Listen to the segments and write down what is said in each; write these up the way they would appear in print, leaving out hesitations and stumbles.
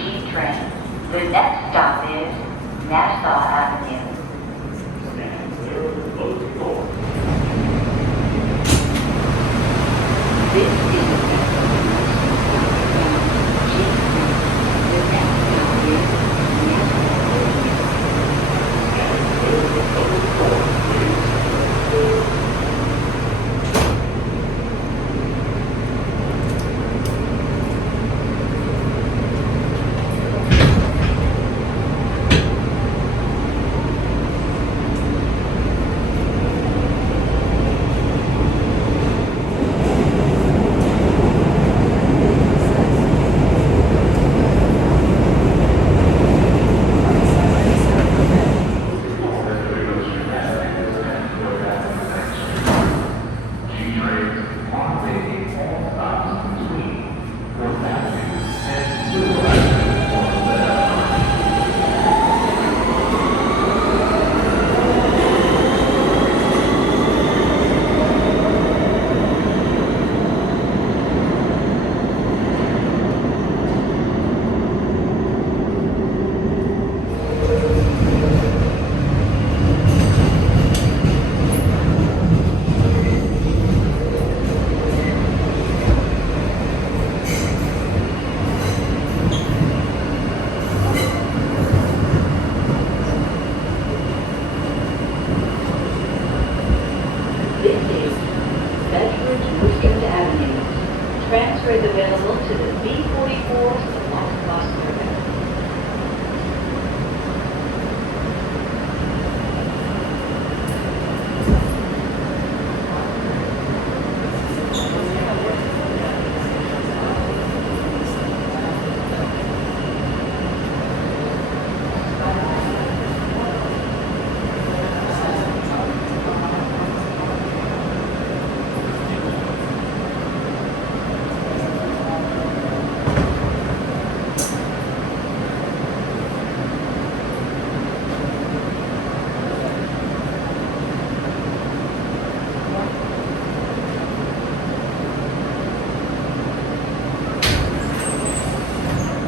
G train. The next stop is Nassau Avenue. Stand clear of the closing door. This is G train. The next stop is Nassau Avenue. Stand clear of the closing door, please. This is Bedford-Nostrand Avenue. Transfer is available to the B44s along Gloucester Avenue.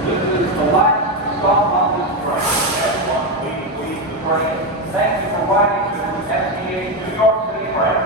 This is the last stop on this train. Everyone, please leave the train. Thank you for riding to STA New York City Rail.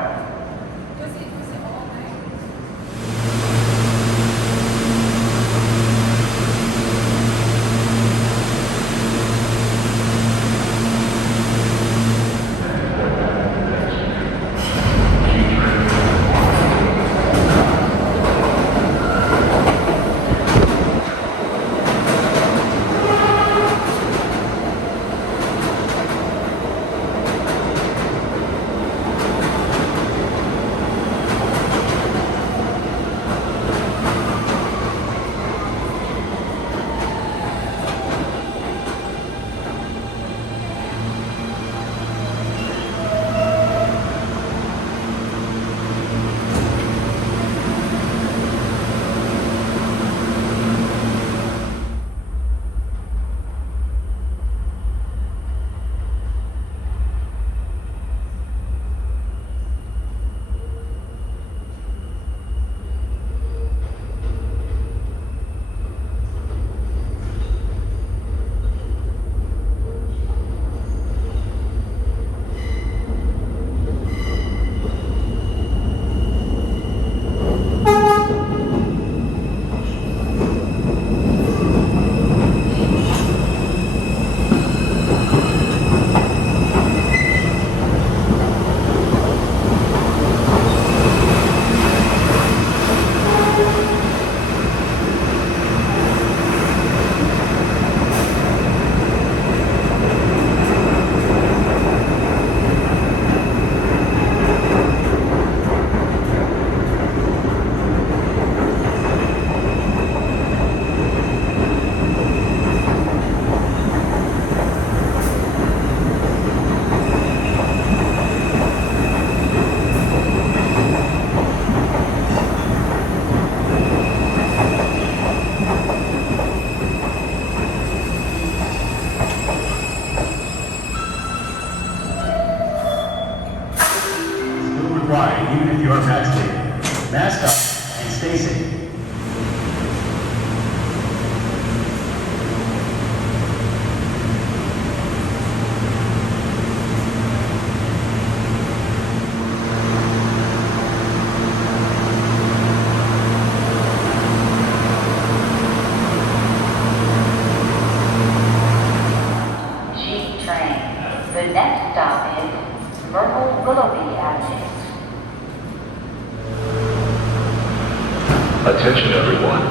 Attention everyone.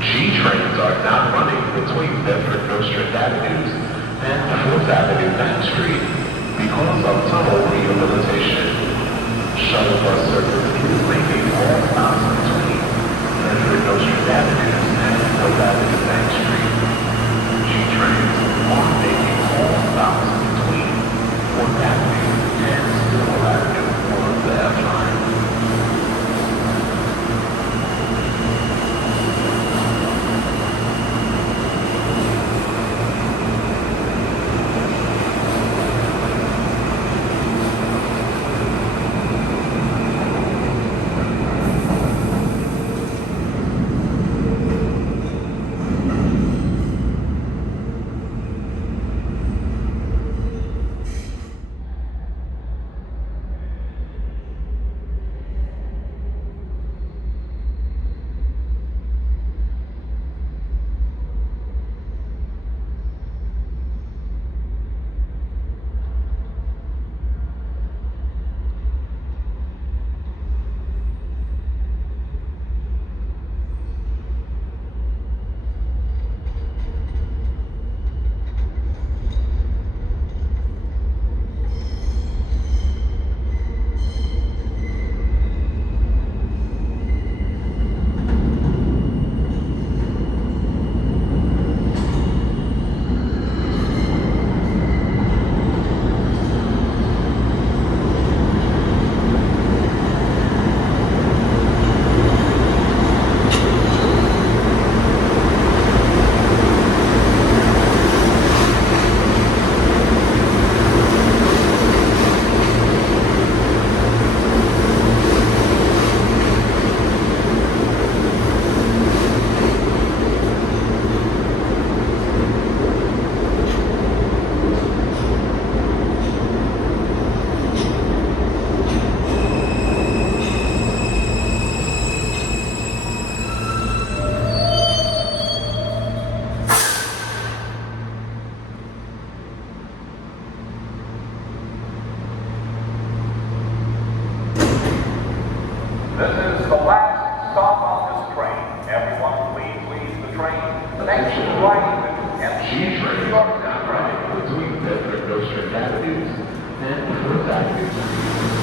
G trains are now running between Bedford-Nostrand Avenues and 4th Avenue Main Street because of tunnel rehabilitation. Shuttle bus service is making all stops between Bedford-Nostrand Avenues and 4th Avenue Main Street. G trains are making all stops between 4th Avenue and 4th Avenue on the F line. This is the last stop on this train. Everyone, please leave the train. Thank you for riding with G MTA trains New York are now City. running between Bedford-Nostrand Avenues and 4th Avenue.